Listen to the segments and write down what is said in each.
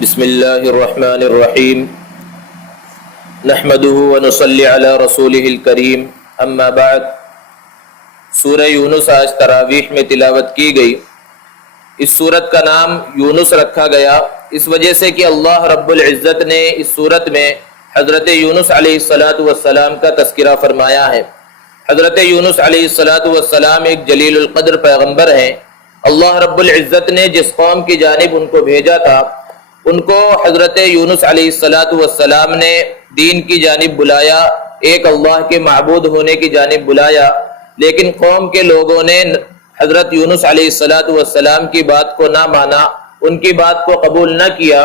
بسم اللہ الرحمن الرحیم نحمده ونصلی علی رسولہ الکریم اما بعد۔ سورہ یونس آج تراویح میں تلاوت کی گئی۔ اس سورت کا نام یونس رکھا گیا اس وجہ سے کہ اللہ رب العزت نے اس سورت میں حضرت یونس علیہ السلام کا تذکرہ فرمایا ہے۔ حضرت یونس علیہ السلام ایک جلیل القدر پیغمبر ہیں۔ اللہ رب العزت نے جس قوم کی جانب ان کو بھیجا تھا ان کو حضرت یونس علیہ السلام نے دین کی جانب بلایا، ایک اللہ کے معبود ہونے کی جانب بلایا، لیکن قوم کے لوگوں نے حضرت یونس علیہ السلام کی بات کو نہ مانا، ان کی بات کو قبول نہ کیا۔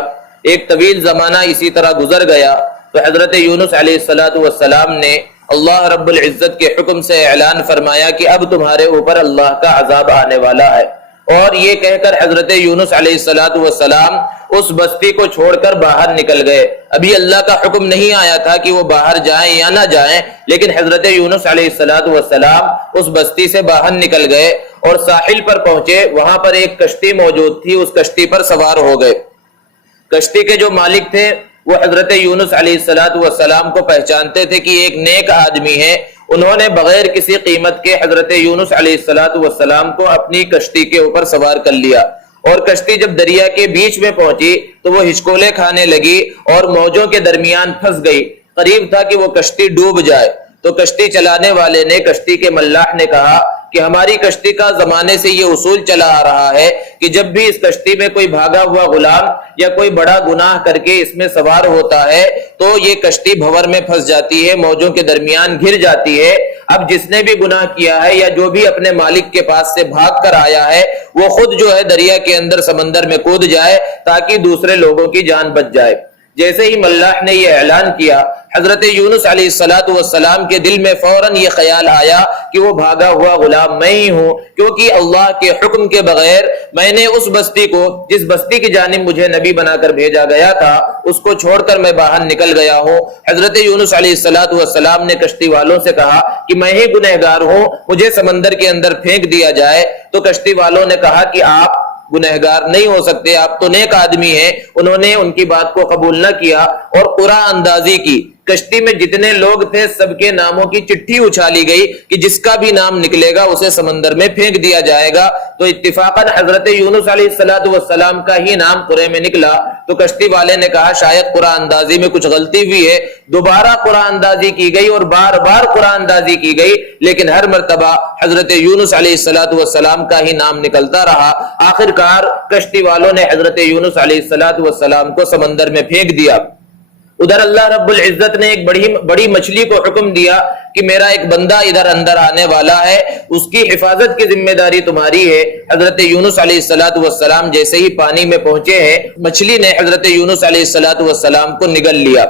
ایک طویل زمانہ اسی طرح گزر گیا تو حضرت یونس علیہ السلام نے اللہ رب العزت کے حکم سے اعلان فرمایا کہ اب تمہارے اوپر اللہ کا عذاب آنے والا ہے، اور یہ کہہ کر حضرت یونس علیہ السلام اس بستی کو چھوڑ کر باہر نکل گئے۔ ابھی اللہ کا حکم نہیں آیا تھا کہ وہ باہر جائیں یا نہ جائیں، لیکن حضرت یونس علیہ السلام اس بستی سے باہر نکل گئے اور ساحل پر پہنچے۔ وہاں پر ایک کشتی موجود تھی، اس کشتی پر سوار ہو گئے۔ کشتی کے جو مالک تھے وہ حضرت یونس علیہ السلام کو پہچانتے تھے کہ ایک نیک آدمی ہے۔ انہوں نے بغیر کسی قیمت کے حضرت یونس علیہ السلام کو اپنی کشتی کے اوپر سوار کر لیا، اور کشتی جب دریا کے بیچ میں پہنچی تو وہ ہچکولے کھانے لگی اور موجوں کے درمیان پھنس گئی۔ قریب تھا کہ وہ کشتی ڈوب جائے تو کشتی چلانے والے نے، کشتی کے ملاح نے کہا کہ ہماری کشتی کا زمانے سے یہ اصول چلا آ رہا ہے کہ جب بھی اس کشتی میں کوئی بھاگا ہوا غلام یا کوئی بڑا گناہ کر کے اس میں سوار ہوتا ہے تو یہ کشتی بھنور میں پھنس جاتی ہے، موجوں کے درمیان گھر جاتی ہے۔ اب جس نے بھی گناہ کیا ہے یا جو بھی اپنے مالک کے پاس سے بھاگ کر آیا ہے وہ خود جو ہے دریا کے اندر سمندر میں کود جائے تاکہ دوسرے لوگوں کی جان بچ جائے۔ جیسے ہی ملاح نے یہ اعلان کیا، حضرت یونس علیہ السلام کے دل میں فوراً یہ خیال آیا کہ وہ بھاگا ہوا غلام میں ہی ہوں، کیونکہ اللہ کے حکم کے بغیر میں نے اس بستی کو، جس بستی کی جانب مجھے نبی بنا کر بھیجا گیا تھا، اس کو چھوڑ کر میں باہر نکل گیا ہوں۔ حضرت یونس علیہ السلام نے کشتی والوں سے کہا کہ میں ہی گنہگار ہوں، مجھے سمندر کے اندر پھینک دیا جائے۔ تو کشتی والوں نے کہا کہ آپ گنہگار نہیں ہو سکتے، آپ تو نیک آدمی ہیں۔ انہوں نے ان کی بات کو قبول نہ کیا اور قرآن اندازی کی۔ کشتی میں جتنے لوگ تھے سب کے ناموں کی چٹھی اچھالی گئی کہ جس کا بھی نام نکلے گا اسے سمندر میں پھینک دیا جائے گا۔ تو اتفاقاً حضرت یونس علیہ السلام کا ہی نام قرآن میں نکلا۔ تو کشتی والے نے کہا شاید قرآن اندازی میں کچھ غلطی ہوئی ہے۔ دوبارہ قرآن اندازی کی گئی اور بار بار قرآن اندازی کی گئی، لیکن ہر مرتبہ حضرت یونس علیہ السلام کا ہی نام نکلتا رہا۔ آخر کار کشتی والوں نے حضرت یونس علیہ السلام کو سمندر میں پھینک دیا۔ ادھر اللہ رب العزت نے ایک بڑی مچھلی کو حکم دیا کہ میرا ایک بندہ ادھر اندر آنے والا ہے، اس کی حفاظت کی ذمہ داری تمہاری ہے۔ حضرت یونس علیہ السلام جیسے ہی پانی میں پہنچے ہیں، مچھلی نے حضرت یونس علیہ السلام کو نگل لیا۔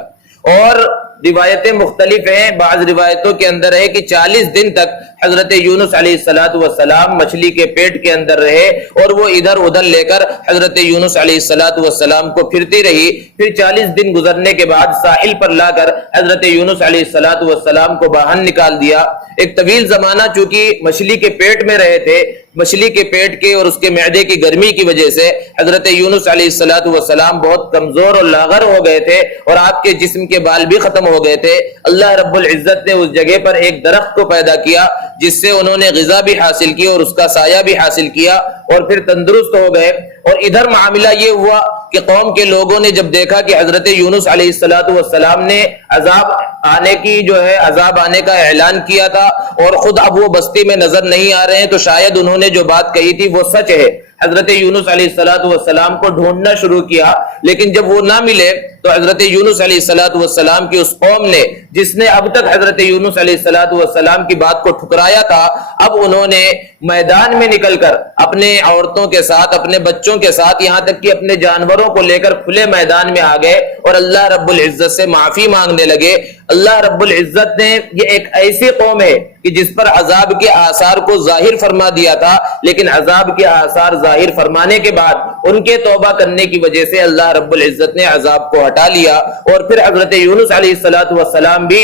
اور روایتیں مختلف ہیں، بعض روایتوں کے اندر ہے کہ 40 دن تک حضرت یونس علیہ السلام مچھلی کے پیٹ کے اندر رہے اور وہ ادھر ادھر لے کر حضرت یونس علیہ السلام کو پھرتی رہی۔ پھر 40 دن گزرنے کے بعد ساحل پر لا کر حضرت یونس علیہ السلام کو باہر نکال دیا۔ ایک طویل زمانہ چونکہ مچھلی کے پیٹ میں رہے تھے، مچھلی کے پیٹ کے اور اس کے معدے کی گرمی کی وجہ سے حضرت یونس علیہ السلام بہت کمزور اور لاغر ہو گئے تھے اور آپ کے جسم کے بال بھی ختم ہو گئے تھے۔ اللہ رب العزت نے اس جگہ پر ایک درخت کو پیدا کیا جس سے انہوں نے غذا بھی حاصل کی اور اس کا سایہ بھی حاصل کیا اور پھر تندرست ہو گئے۔ اور ادھر معاملہ یہ ہوا کہ قوم کے لوگوں نے جب دیکھا کہ حضرت یونس علیہ السلام نے عذاب آنے کا اعلان کیا تھا اور خود اب وہ بستی میں نظر نہیں آ رہے ہیں، تو شاید انہوں نے جو بات کہی تھی وہ سچ ہے۔ حضرت یونس علیہ السلام کو ڈھونڈنا شروع کیا، لیکن جب وہ نہ ملے تو حضرت یونس علیہ السلام کی اس قوم نے، جس نے اب تک حضرت یونس علیہ السلام کی بات کو ٹھکرایا تھا، اب انہوں نے میدان میں نکل کر اپنے عورتوں کے ساتھ، اپنے بچوں کے ساتھ، یہاں تک کہ اپنے جانوروں کو لے کر کھلے میدان میں آ گئے اور اللہ رب العزت سے معافی مانگنے لگے۔ اللہ رب العزت نے، یہ ایک ایسی قوم ہے کہ جس پر عذاب کے آثار کو ظاہر فرما دیا تھا، لیکن عذاب کے آثار ظاہر فرمانے کے بعد ان کے توبہ کرنے کی وجہ سے اللہ رب العزت نے عذاب کو ہٹا لیا، اور پھر حضرت یونس علیہ السلام بھی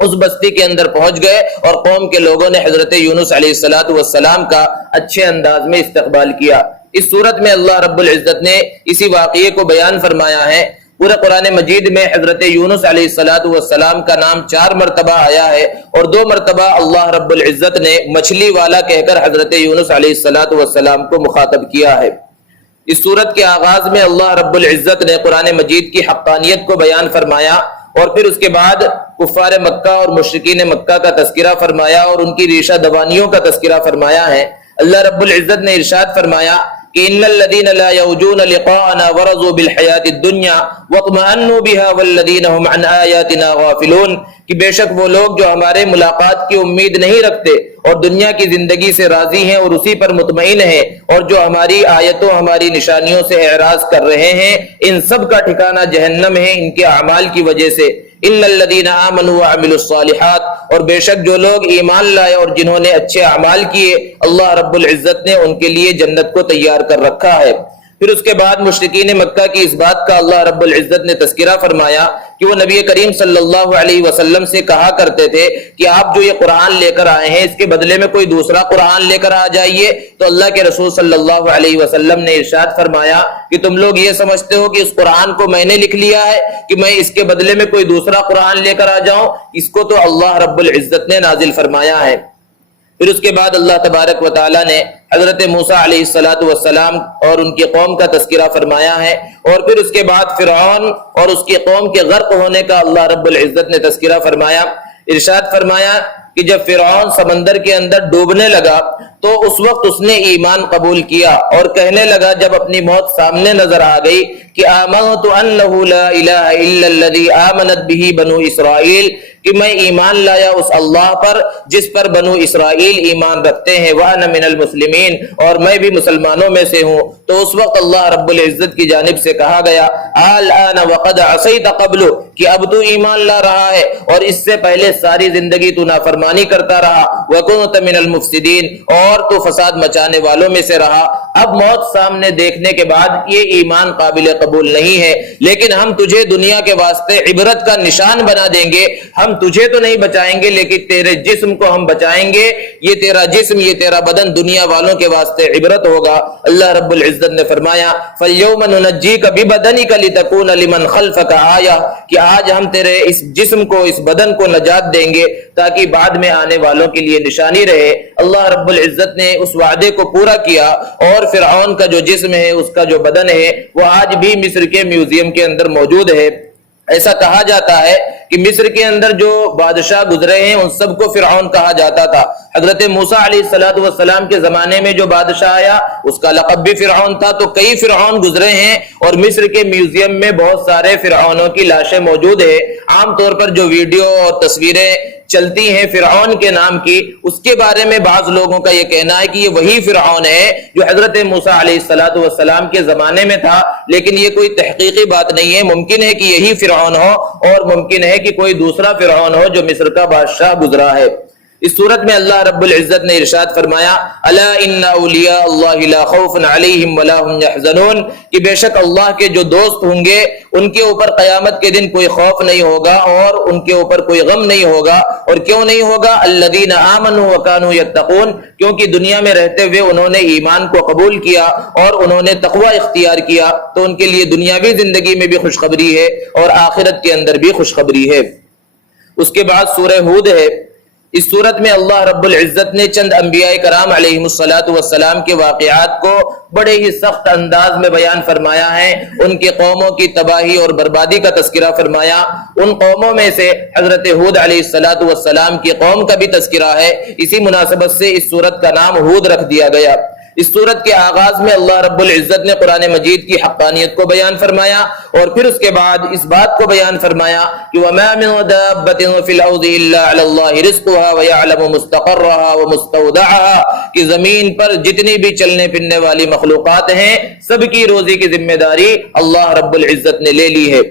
اس بستی کے اندر پہنچ گئے اور قوم کے لوگوں نے حضرت یونس علیہ السلام کا اچھے انداز میں استقبال کیا۔ اس صورت میں اللہ رب العزت نے اسی واقعے کو بیان فرمایا ہے۔ پورے قرآن مجید میں حضرت یونس علیہ السلام کا نام 4 مرتبہ آیا ہے، اور 2 مرتبہ اللہ رب العزت نے مچھلی والا کہہ کر حضرت یونس علیہ السلام کو مخاطب کیا ہے۔ اس صورت کے آغاز میں اللہ رب العزت نے قرآن مجید کی حقانیت کو بیان فرمایا، اور پھر اس کے بعد کفار مکہ اور مشرکین مکہ کا تذکرہ فرمایا اور ان کی ریشہ دوانیوں کا تذکرہ فرمایا ہے۔ اللہ رب العزت نے ارشاد فرمایا کہ ان الذين لا يرجون لقاءنا ورضوا بالحياة الدنيا واطمأنوا بها والذين هم عن آياتنا غافلون، کہ بے شک وہ لوگ جو ہمارے ملاقات کی امید نہیں رکھتے اور دنیا کی زندگی سے راضی ہیں اور اسی پر مطمئن ہیں، اور جو ہماری آیتوں ہماری نشانیوں سے اعراض کر رہے ہیں، ان سب کا ٹھکانہ جہنم ہے ان کے اعمال کی وجہ سے۔ ان الذين آمنوا وعملوا الصالحات، اور بے شک جو لوگ ایمان لائے اور جنہوں نے اچھے اعمال کیے، اللہ رب العزت نے ان کے لیے جنت کو تیار کر رکھا ہے۔ پھر اس کے بعد مشرکین مکہ کی اس بات کا اللہ رب العزت نے تذکرہ فرمایا کہ وہ نبی کریم صلی اللہ علیہ وسلم سے کہا کرتے تھے کہ آپ جو یہ قرآن لے کر آئے ہیں اس کے بدلے میں کوئی دوسرا قرآن لے کر آ جائیے۔ تو اللہ کے رسول صلی اللہ علیہ وسلم نے ارشاد فرمایا کہ تم لوگ یہ سمجھتے ہو کہ اس قرآن کو میں نے لکھ لیا ہے کہ میں اس کے بدلے میں کوئی دوسرا قرآن لے کر آ جاؤں؟ اس کو تو اللہ رب العزت نے نازل فرمایا ہے۔ پھر اس کے بعد اللہ تبارک و تعالیٰ نے حضرت موسیٰ علیہ السلام اور ان کی قوم کا تذکرہ فرمایا ہے، اور پھر اس کے بعد فرعون اور اس کی قوم کے غرق ہونے کا اللہ رب العزت نے تذکرہ فرمایا۔ ارشاد فرمایا کہ جب فرعون سمندر کے اندر ڈوبنے لگا تو اس وقت اس نے ایمان قبول کیا اور کہنے لگا جب اپنی موت سامنے نظر آ گئی کہ آمنت انہ لا الہ الا الذی آمنت بہ بنو اسرائیل، کہ میں ایمان لایا اس اللہ پر جس پر بنو اسرائیل ایمان رکھتے ہیں، وانا من المسلمین، اور میں بھی مسلمانوں میں سے ہوں۔ تو اس وقت اللہ رب العزت کی جانب سے کہا گیا الآن وقد عصیت قبل، کہ اب تو ایمان لا رہا ہے اور اس سے پہلے ساری زندگی تو نافرمانی کرتا رہا، وکنت من المفسدین، اور تو فساد مچانے والوں میں سے رہا۔ اب موت سامنے دیکھنے کے بعد یہ ایمان قابل قبول نہیں ہے، لیکن ہم تجھے دنیا کے واسطے عبرت کا نشان بنا دیں گے۔ ہم تجھے تو نہیں بچائیں گے لیکن تیرے جسم کو ہم بچائیں گے، یہ تیرا جسم، یہ تیرا بدن دنیا والوں کے واسطے عبرت ہوگا۔ اللہ رب العزت نے فرمایا فَالْيَوْمَ نُنَجِّيكَ بِبَدَنِكَ لِتَكُونَ لِمَنْ خَلْفَكَ آیَةً، کہ آج ہم تیرے اس جسم کو، اس بدن کو نجات دیں گے تاکہ بعد میں آنے والوں کے لیے نشانی رہے۔ اللہ رب العزت نے اس وعدے کو پورا کیا، اور فرعون کا جو جسم ہے، اس کا جو بدن ہے، وہ آج بھی مصر کے میوزیم کے اندر موجود ہے۔ ایسا کہا جاتا ہے کہ مصر کے اندر جو بادشاہ گزرے ہیں ان سب کو فرعون کہا جاتا تھا۔ حضرت موسیٰ علیہ السلام کے زمانے میں جو بادشاہ آیا اس کا لقب بھی فرعون تھا۔ تو کئی فرعون گزرے ہیں اور مصر کے میوزیم میں بہت سارے فرعونوں کی لاشیں موجود ہیں۔ عام طور پر جو ویڈیو اور تصویریں چلتی ہیں فرعون کے نام کی، اس کے بارے میں بعض لوگوں کا یہ کہنا ہے کہ یہ وہی فرعون ہے جو حضرت موسیٰ علیہ السلام کے زمانے میں تھا، لیکن یہ کوئی تحقیقی بات نہیں ہے۔ ممکن ہے کہ یہی فرعون ہو، اور ممکن ہے کہ کوئی دوسرا فرعون ہو جو مصر کا بادشاہ گزرا ہے۔ اس صورت میں اللہ رب العزت نے ارشاد فرمایا الا ان اولیاء اللہ لا خوف علیہم ولا هم يحزنون، کہ بے شک اللہ کے جو دوست ہوں گے ان کے اوپر قیامت کے دن کوئی خوف نہیں ہوگا اور ان کے اوپر کوئی غم نہیں ہوگا۔ اور کیوں نہیں ہوگا؟ الذین آمنوا وکانوا یتقون، کیونکہ دنیا میں رہتے ہوئے انہوں نے ایمان کو قبول کیا اور انہوں نے تقوی اختیار کیا، تو ان کے لیے دنیاوی زندگی میں بھی خوشخبری ہے اور آخرت کے اندر بھی خوشخبری ہے۔ اس کے بعد سورہ ہود ہے۔ اس صورت میں اللہ رب العزت نے چند انبیاء کرام علیہم السلام کے واقعات کو بڑے ہی سخت انداز میں بیان فرمایا ہے۔ ان کی قوموں کی تباہی اور بربادی کا تذکرہ فرمایا۔ ان قوموں میں سے حضرت ہود علیہ السلام کی قوم کا بھی تذکرہ ہے، اسی مناسبت سے اس صورت کا نام ہود رکھ دیا گیا۔ اس صورت کے آغاز میں اللہ رب العزت نے قرآن مجید کی حقانیت کو بیان فرمایا، اور پھر اس کے بعد اس بات کو بیان فرمایا کہ وَمَا مِن دَابَّةٍ فِي الْأَرْضِ إِلَّا عَلَى اللَّهِ رِزْقُهَا وَيَعْلَمُ مُسْتَقَرَّهَا وَمُسْتَوْدَعَهَا، کہ زمین پر جتنی بھی چلنے پھرنے والی مخلوقات ہیں سب کی روزی کی ذمہ داری اللہ رب العزت نے لے لی ہے۔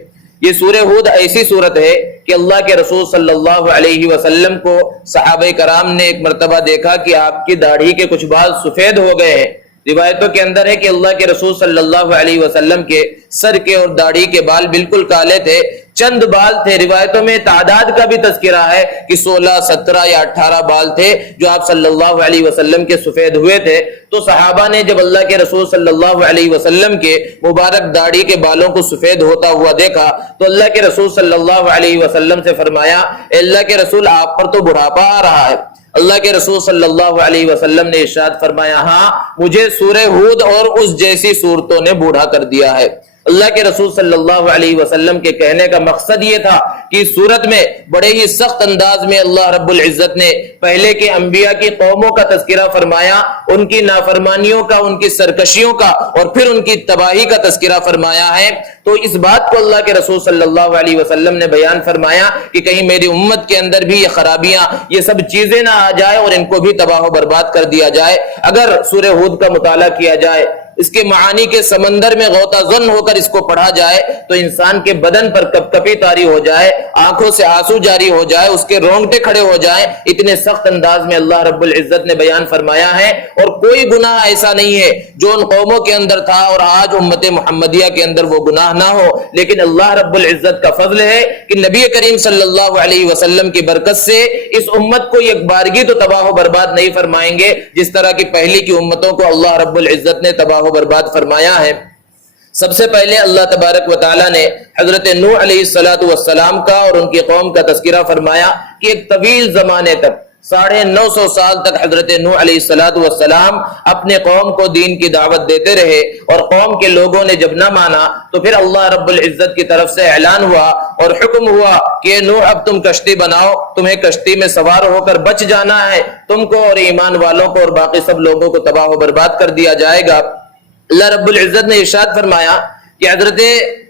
یہ سورہ ہود ایسی صورت ہے کہ اللہ کے رسول صلی اللہ علیہ وسلم کو صحابہ کرام نے ایک مرتبہ دیکھا کہ آپ کی داڑھی کے کچھ بال سفید ہو گئے ہیں۔ روایتوں کے اندر ہے کہ اللہ کے رسول صلی اللہ علیہ وسلم کے سر کے اور داڑھی کے بال بالکل کالے تھے، چند بال تھے، روایتوں میں تعداد کا بھی تذکرہ ہے کہ 16 17 یا 18 بال تھے جو آپ صلی اللہ علیہ وسلم کے سفید ہوئے تھے۔ تو صحابہ نے جب اللہ کے رسول صلی اللہ علیہ وسلم کے مبارک داڑھی کے بالوں کو سفید ہوتا ہوا دیکھا تو اللہ کے رسول صلی اللہ علیہ وسلم سے فرمایا، اے اللہ کے رسول آپ پر تو بڑھاپا آ رہا ہے۔ اللہ کے رسول صلی اللہ علیہ وسلم نے ارشاد فرمایا، ہاں مجھے سورہ ہود اور اس جیسی صورتوں نے بوڑھا کر دیا ہے۔ اللہ کے رسول صلی اللہ علیہ وسلم کے کہنے کا مقصد یہ تھا کہ اس صورت میں بڑے ہی سخت انداز میں اللہ رب العزت نے پہلے کے انبیاء کی قوموں کا تذکرہ فرمایا، ان کی نافرمانیوں کا، ان کی سرکشیوں کا اور پھر ان کی تباہی کا تذکرہ فرمایا ہے۔ تو اس بات کو اللہ کے رسول صلی اللہ علیہ وسلم نے بیان فرمایا کہ کہیں میری امت کے اندر بھی یہ خرابیاں، یہ سب چیزیں نہ آ جائے اور ان کو بھی تباہ و برباد کر دیا جائے۔ اگر سورہ ہود کا مطالعہ کیا جائے، اس کے معانی کے سمندر میں غوطہ زن ہو کر اس کو پڑھا جائے تو انسان کے بدن پر کپ کپی طاری ہو جائے، آنکھوں سے آنسو جاری ہو جائے، اس کے رونگٹے کھڑے ہو جائیں، اتنے سخت انداز میں اللہ رب العزت نے بیان فرمایا ہے۔ اور کوئی گناہ ایسا نہیں ہے جو ان قوموں کے اندر تھا اور آج امت محمدیہ کے اندر وہ گناہ نہ ہو، لیکن اللہ رب العزت کا فضل ہے کہ نبی کریم صلی اللہ علیہ وسلم کی برکت سے اس امت کو یک بارگی تو تباہ و برباد نہیں فرمائیں گے جس طرح کی پہلی کی امتوں کو اللہ رب العزت نے تباہ و برباد فرمایا ہے۔ سب سے پہلے اللہ تبارک و تعالی نے حضرت نوح علیہ السلام کا اور ان کی قوم کا تذکرہ فرمایا کہ ایک طویل زمانے تک 950 سال تک حضرت نوح علیہ السلام اپنے قوم کو دین کی دعوت دیتے رہے، اور قوم کے لوگوں نے جب نہ مانا تو پھر اللہ رب العزت کی طرف سے اعلان ہوا اور حکم ہوا کہ نوح اب تم کشتی بناؤ، تمہیں کشتی میں سوار ہو کر بچ جانا ہے، تم کو اور ایمان والوں کو اور باقی سب لوگوں کو تباہ و برباد کر دیا جائے گا۔ اللہ رب العزت نے ارشاد فرمایا کہ حضرت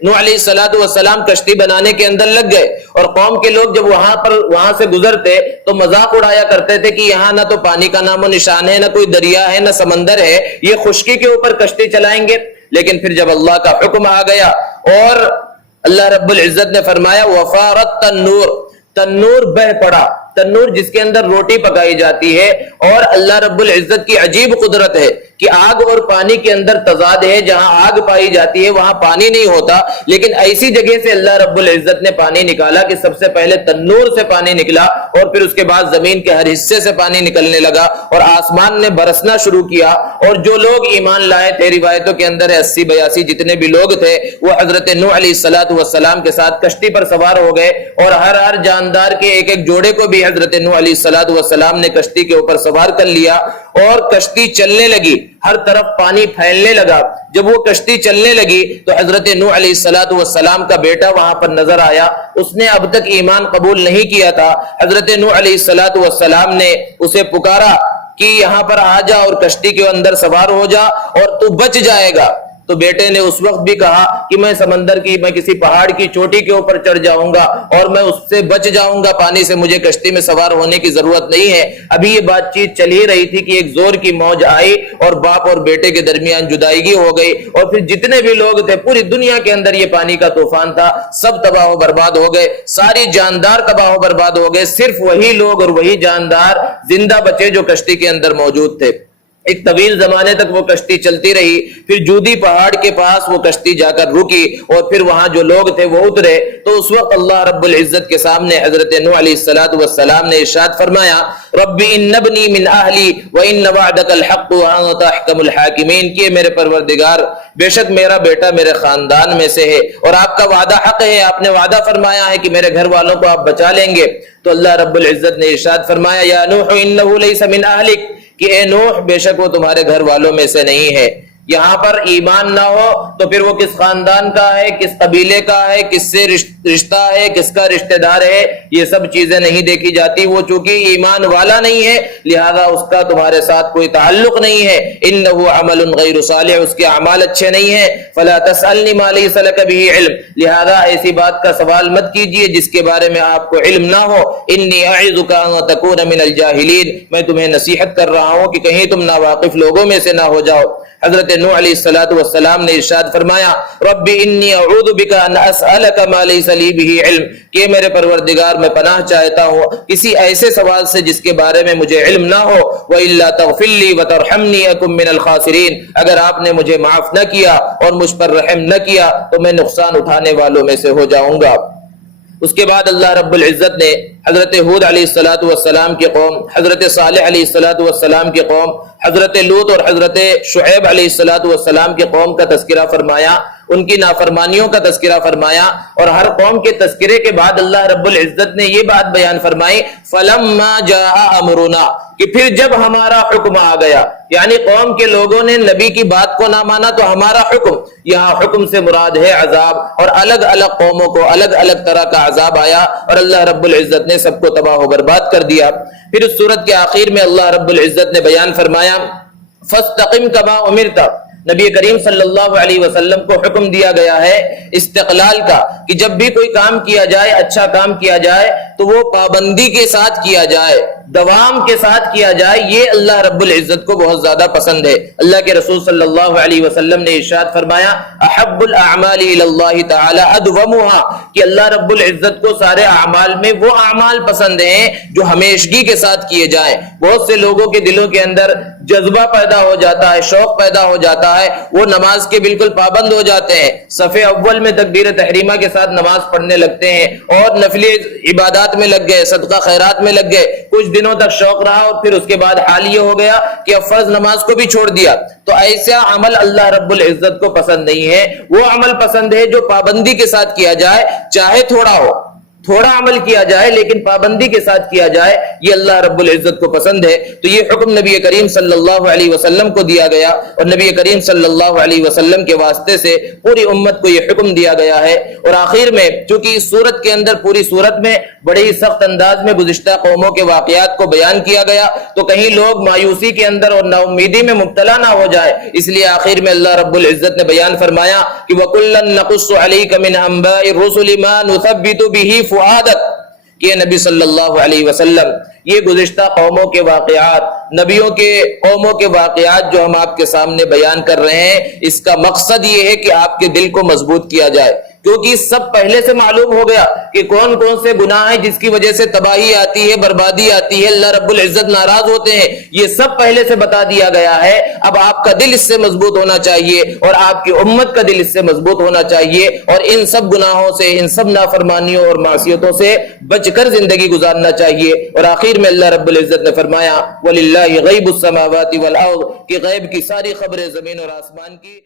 نوح علیہ السلام کشتی بنانے کے اندر لگ گئے، اور قوم کے لوگ جب وہاں سے گزرتے تو مذاق اڑایا کرتے تھے کہ یہاں نہ تو پانی کا نام و نشان ہے، نہ کوئی دریا ہے، نہ سمندر ہے، یہ خشکی کے اوپر کشتی چلائیں گے۔ لیکن پھر جب اللہ کا حکم آ گیا اور اللہ رب العزت نے فرمایا وفارت تنور بہ پڑا، تنور جس کے اندر روٹی پکائی جاتی ہے، اور اللہ رب العزت کی عجیب قدرت ہے کہ آگ اور پانی کے اندر تضاد ہے، جہاں آگ پائی جاتی ہے وہاں پانی نہیں ہوتا، لیکن ایسی جگہ سے اللہ رب العزت نے پانی نکالا کہ سب سے پہلے تنور سے پانی نکلا اور پھر اس کے بعد زمین کے ہر حصے سے پانی نکلنے لگا اور آسمان نے برسنا شروع کیا، اور جو لوگ ایمان لائے تھے، روایتوں کے اندر 80 82 جتنے بھی لوگ تھے، وہ حضرت نوح علیہ السلام کے ساتھ کشتی پر سوار ہو گئے، اور ہر جاندار کے ایک جوڑے کو بھی حضرت نوح علیہ السلام نے کشتی کے اوپر سوار کر لیا، اور کشتی چلنے لگی، ہر طرف پانی پھیلنے لگا۔ جب وہ کشتی چلنے لگی تو حضرت نوح علیہ السلام کا بیٹا وہاں پر نظر آیا، اس نے اب تک ایمان قبول نہیں کیا تھا۔ حضرت نوح علیہ السلام نے اسے پکارا کہ یہاں پر آ جا اور کشتی کے اندر سوار ہو جا اور تو بچ جائے گا۔ تو بیٹے نے اس وقت بھی کہا کہ میں کسی پہاڑ کی چوٹی کے اوپر چڑھ جاؤں گا اور میں اس سے بچ جاؤں گا، پانی سے مجھے کشتی میں سوار ہونے کی ضرورت نہیں ہے۔ ابھی یہ بات چیت چل ہی رہی تھی کہ ایک زور کی موج آئی اور باپ اور بیٹے کے درمیان جدائیگی ہو گئی، اور پھر جتنے بھی لوگ تھے، پوری دنیا کے اندر یہ پانی کا طوفان تھا، سب تباہ و برباد ہو گئے، ساری جاندار تباہ و برباد ہو گئے، صرف وہی لوگ اور وہی جاندار زندہ بچے جو کشتی کے اندر موجود تھے۔ ایک طویل زمانے تک وہ کشتی چلتی رہی، پھر جودی پہاڑ کے پاس وہ کشتی جا کر رکی، اور پھر وہاں جو لوگ تھے وہ اترے۔ تو اس وقت اللہ رب العزت کے سامنے حضرت نوح علیہ السلام نے ارشاد فرمایا رب ان ابنی من اہلی وان وعدک الحق وانت احکم الحاکمین، کہ میرے پروردگار بے شک میرا بیٹا میرے خاندان میں سے ہے اور آپ کا وعدہ حق ہے، آپ نے وعدہ فرمایا ہے کہ میرے گھر والوں کو آپ بچا لیں گے۔ تو اللہ رب العزت نے ارشاد فرمایا یا نوح انہ لیس من اہلک، کہ اے نوح بے شک وہ تمہارے گھر والوں میں سے نہیں ہے۔ یہاں پر ایمان نہ ہو تو پھر وہ کس خاندان کا ہے، کس قبیلے کا ہے، کس سے رشتہ ہے، کس کا رشتہ دار ہے، یہ سب چیزیں نہیں دیکھی جاتی۔ وہ چونکہ ایمان والا نہیں ہے لہذا اس کا تمہارے ساتھ کوئی تعلق نہیں ہے۔ انہ عمل غیر صالح، اس کے اعمال اچھے نہیں ہیں۔ فلا تسألنی ما لیس لک بہ علم، لہذا ایسی بات کا سوال مت کیجئے جس کے بارے میں آپ کو علم نہ ہو۔ انی اعظک ان تکون من الجاہلین، میں تمہیں نصیحت کر رہا ہوں کہ کہیں تم ناواقف لوگوں میں سے نہ ہو جاؤ۔ حضرت نوح علیہ السلام نے ارشاد فرمایا رب انی اعوذ بک ان اسألک ما لیس لی بہ علم، کہ میرے پروردگار میں پناہ چاہتا ہوں کسی ایسے سوال سے جس کے بارے میں مجھے علم نہ ہو۔ وَإِلَّا تَغْفِرْ لِي وَتَرْحَمْنِي أَكُن مِّنَ الْخَاسِرِينَ، اگر آپ نے مجھے معاف نہ کیا اور مجھ پر رحم نہ کیا تو میں نقصان اٹھانے والوں میں سے ہو جاؤں گا۔ اس کے بعد اللہ رب العزت نے حضرت ہود علیہ الصلاۃ والسلام کی قوم، حضرت صالح علیہ الصلاۃ والسلام کی قوم، حضرت لوط اور حضرت شعیب علیہ الصلاۃ والسلام کی قوم کا تذکرہ فرمایا، ان کی نافرمانیوں کا تذکرہ فرمایا، اور ہر قوم کے تذکرے کے بعد اللہ رب العزت نے یہ بات بیان فرمائی فَلَمَّا جَاءَ أَمْرُنَا، کہ پھر جب ہمارا حکم آ گیا، یعنی قوم کے لوگوں نے نبی کی بات کو نہ مانا تو ہمارا حکم، یہاں حکم سے مراد ہے عذاب، اور الگ الگ قوموں کو الگ الگ طرح کا عذاب آیا اور اللہ رب العزت نے سب کو تباہ و برباد کر دیا۔ پھر اس سورت کے آخر میں اللہ رب العزت نے بیان فرمایا فَاسْتَقِمْ كَمَا أُمِرْتَ، نبی کریم صلی اللہ علیہ وسلم کو حکم دیا گیا ہے استقلال کا، کہ جب بھی کوئی کام کیا جائے، اچھا کام کیا جائے تو وہ پابندی کے ساتھ کیا جائے، دوام کے ساتھ کیا جائے، یہ اللہ رب العزت کو بہت زیادہ پسند ہے۔ اللہ کے رسول صلی اللہ علیہ وسلم نے ارشاد فرمایا احب الاعمال الی اللہ تعالی ادومها، کہ اللہ رب العزت کو سارے اعمال میں وہ اعمال پسند ہیں جو ہمیشگی کے ساتھ کیے جائیں۔ بہت سے لوگوں کے دلوں کے اندر جذبہ پیدا ہو جاتا ہے، شوق پیدا ہو جاتا ہے، وہ نماز کے بالکل پابند ہو جاتے ہیں، صف اول میں تکبیر تحریمہ کے ساتھ نماز پڑھنے لگتے ہیں اور نفلی عبادات میں لگ گئے، صدقہ خیرات میں لگ گئے، کچھ دنوں تک شوق رہا اور پھر اس کے بعد حال یہ ہو گیا کہ اب فرض نماز کو بھی چھوڑ دیا۔ تو ایسا عمل اللہ رب العزت کو پسند نہیں ہے، وہ عمل پسند ہے جو پابندی کے ساتھ کیا جائے، چاہے تھوڑا ہو، تھوڑا عمل کیا جائے لیکن پابندی کے ساتھ کیا جائے، یہ اللہ رب العزت کو پسند ہے۔ تو یہ حکم نبی کریم صلی اللہ علیہ وسلم کو دیا گیا اور نبی کریم صلی اللہ علیہ وسلم کے واسطے سے پوری امت کو یہ حکم دیا گیا ہے۔ اور آخر میں چونکہ اس سورت کے اندر، پوری سورت میں بڑے ہی سخت انداز میں گزشتہ قوموں کے واقعات کو بیان کیا گیا، تو کہیں لوگ مایوسی کے اندر اور نا امیدی میں مبتلا نہ ہو جائے، اس لیے آخر میں اللہ رب العزت نے بیان فرمایا کہ وَكُلًّا نَقُصُّ عَلَيْكَ مِنْ أَنْبَاءِ الرُّسُلِ مَا نُثَبِّتُ بِهِ فُؤَادَكَ، کہ نبی صلی اللہ علیہ وسلم یہ گزشتہ قوموں کے واقعات، نبیوں کے قوموں کے واقعات جو ہم آپ کے سامنے بیان کر رہے ہیں، اس کا مقصد یہ ہے کہ آپ کے دل کو مضبوط کیا جائے، کیونکہ سب پہلے سے معلوم ہو گیا کہ کون کون سے گناہ ہیں جس کی وجہ سے تباہی آتی ہے، بربادی آتی ہے، اللہ رب العزت ناراض ہوتے ہیں، یہ سب پہلے سے بتا دیا گیا ہے۔ اب آپ کا دل اس سے مضبوط ہونا چاہیے اور آپ کی امت کا دل اس سے مضبوط ہونا چاہیے، اور ان سب گناہوں سے، ان سب نافرمانیوں اور معصیتوں سے بچ کر زندگی گزارنا چاہیے۔ اور آخر میں اللہ رب العزت نے فرمایا وَلِلَّهِ غَيْبُ السَّمَاوَاتِ وَالْأَرْضِ، کہ غیب کی ساری خبریں زمین اور آسمان کی